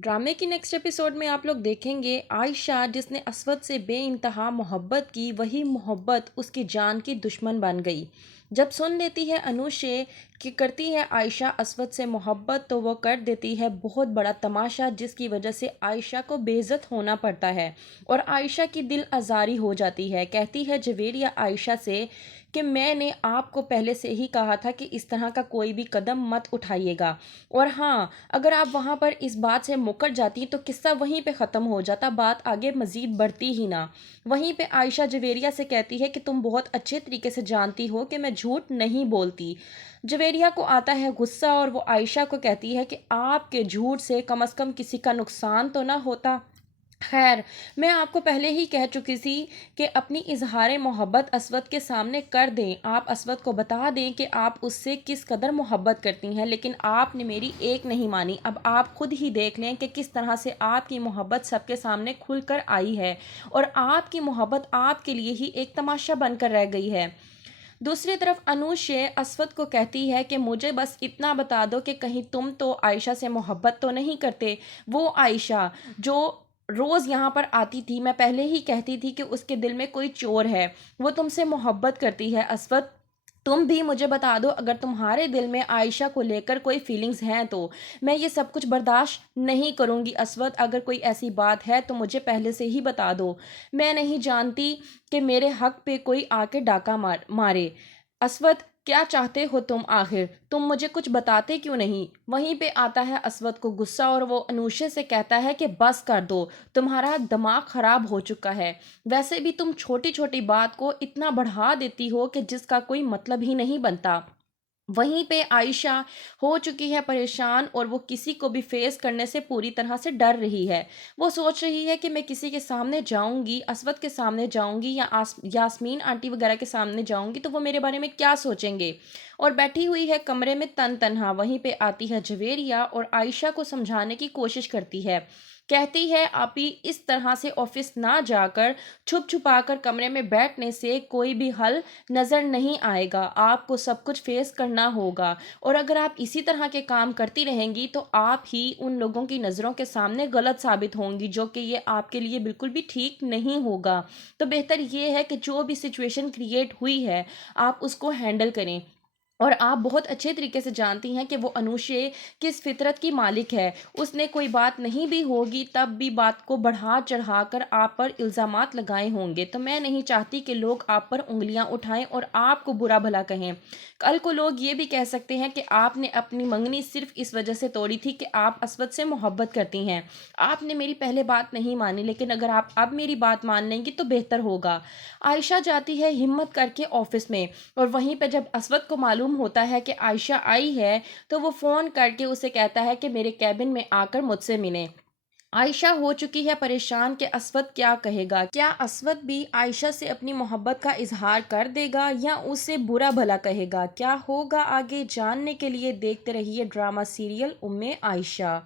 ड्रामे की next episode में आप लोग देखेंगे आयशा जिसने असवद से बेइंतहा मोहब्बत की, वही मोहब्बत उसकी जान की दुश्मन बन गई। जब सुन लेती है अनुशे कि करती है आयशा असवद से मोहब्बत, तो वो कर देती है बहुत बड़ा तमाशा, जिसकी वजह से आयशा को बेइज्जत होना पड़ता है और आयशा की दिल आज़ारी हो जाती है। कहती है जवेरिया आयशा से कि मैंने आपको पहले से ही कहा था कि इस तरह का कोई भी कदम मत उठाइएगा, और हाँ, अगर आप वहाँ पर इस बात से मुकर जाती तो किस्सा वहीं पे ख़त्म हो जाता, बात आगे मज़ीद बढ़ती ही ना। वहीं पे आयशा जवेरिया से कहती है कि तुम बहुत अच्छे तरीके से जानती हो कि मैं झूठ नहीं बोलती। जवेरिया को आता है गुस्सा और वो आयशा को कहती है कि आपके झूठ से कम से कम किसी का नुकसान तो ना होता। खैर, मैं आपको पहले ही कह चुकी थी कि अपनी इजहार मोहब्बत असवद के सामने कर दें, आप असवद को बता दें कि आप उससे किस कदर मोहब्बत करती हैं, लेकिन आपने मेरी एक नहीं मानी। अब आप खुद ही देख लें कि किस तरह से आपकी मोहब्बत सबके सामने खुलकर आई है और आपकी मोहब्बत आपके लिए ही एक तमाशा बनकर रह गई है। दूसरी तरफ अनुशे असवद को कहती है कि मुझे बस इतना बता दो कि कहीं तुम तो आयशा से मोहब्बत तो नहीं करते। वो आयशा जो रोज़ यहाँ पर आती थी, मैं पहले ही कहती थी कि उसके दिल में कोई चोर है, वो तुमसे मोहब्बत करती है। असवद, तुम भी मुझे बता दो, अगर तुम्हारे दिल में आयशा को लेकर कोई फीलिंग्स हैं तो मैं ये सब कुछ बर्दाश्त नहीं करूँगी। असवद, अगर कोई ऐसी बात है तो मुझे पहले से ही बता दो, मैं नहीं जानती कि मेरे हक पे कोई आके डाका मारे। असवद, क्या चाहते हो तुम आखिर? तुम मुझे कुछ बताते क्यों नहीं? वहीं पे आता है असवद को गुस्सा और वो अनुशे से कहता है कि बस कर दो, तुम्हारा दिमाग खराब हो चुका है। वैसे भी तुम छोटी छोटी बात को इतना बढ़ा देती हो कि जिसका कोई मतलब ही नहीं बनता। वहीं पे आयशा हो चुकी है परेशान और वो किसी को भी फेस करने से पूरी तरह से डर रही है। वो सोच रही है कि मैं किसी के सामने जाऊंगी, असवद के सामने जाऊंगी या यास्मीन आंटी वगैरह के सामने जाऊंगी तो वो मेरे बारे में क्या सोचेंगे। और बैठी हुई है कमरे में तन तनहा। वहीं पे आती है जवेरिया और आयशा को समझाने की कोशिश करती है। कहती है आप ही इस तरह से ऑफिस ना जाकर छुप छुपा कर कमरे में बैठने से कोई भी हल नज़र नहीं आएगा, आपको सब कुछ फेस करना होगा। और अगर आप इसी तरह के काम करती रहेंगी तो आप ही उन लोगों की नज़रों के सामने गलत साबित होंगी, जो कि ये आपके लिए बिल्कुल भी ठीक नहीं होगा। तो बेहतर ये है कि जो भी सिचुएशन क्रिएट हुई है आप उसको हैंडल करें। और आप बहुत अच्छे तरीके से जानती हैं कि वो अनुशे किस फितरत की मालिक है। उसने कोई बात नहीं भी होगी तब भी बात को बढ़ा चढ़ा कर आप पर इल्ज़ामात लगाए होंगे। तो मैं नहीं चाहती कि लोग आप पर उंगलियां उठाएं और आपको बुरा भला कहें। कल को लोग ये भी कह सकते हैं कि आपने अपनी मंगनी सिर्फ इस वजह से तोड़ी थी कि आप असवद से मोहब्बत करती हैं। आपने मेरी पहले बात नहीं मानी, लेकिन अगर आप अब मेरी बात मान लेंगी तो बेहतर होगा। आयशा जाती है हिम्मत करके ऑफिस में, और वहीं पे जब असवद को मालूम होता है कि आयशा आई है तो वो फ़ोन करके उसे कहता है कि मेरे कैबिन में आकर मुझसे मिलें। आयशा हो चुकी है परेशान कि असवद क्या कहेगा, क्या असवद भी आयशा से अपनी मोहब्बत का इजहार कर देगा या उसे बुरा भला कहेगा। क्या होगा आगे जानने के लिए देखते रहिए ड्रामा सीरियल उम्मे आयशा।